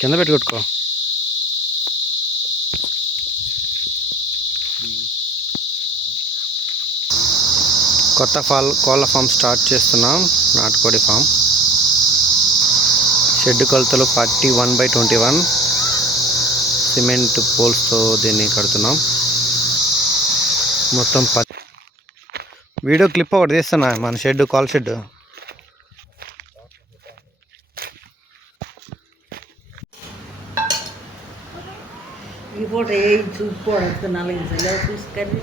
కింద పెట్టి కొట్టుకో. కొత్త కోళ్ళ ఫామ్ స్టార్ట్ చేస్తున్నాం. నాటుకోడి ఫామ్. షెడ్ కొలతలు 41/21. సిమెంట్ పోల్స్తో దీన్ని కడుతున్నాం. మొత్తం వీడియో క్లిప్ ఒకటి తీస్తున్నా. మన షెడ్, కోళ్ళ షెడ్. ఈ ఫోటో చూసుకోవడానికి 4 చూసుకొని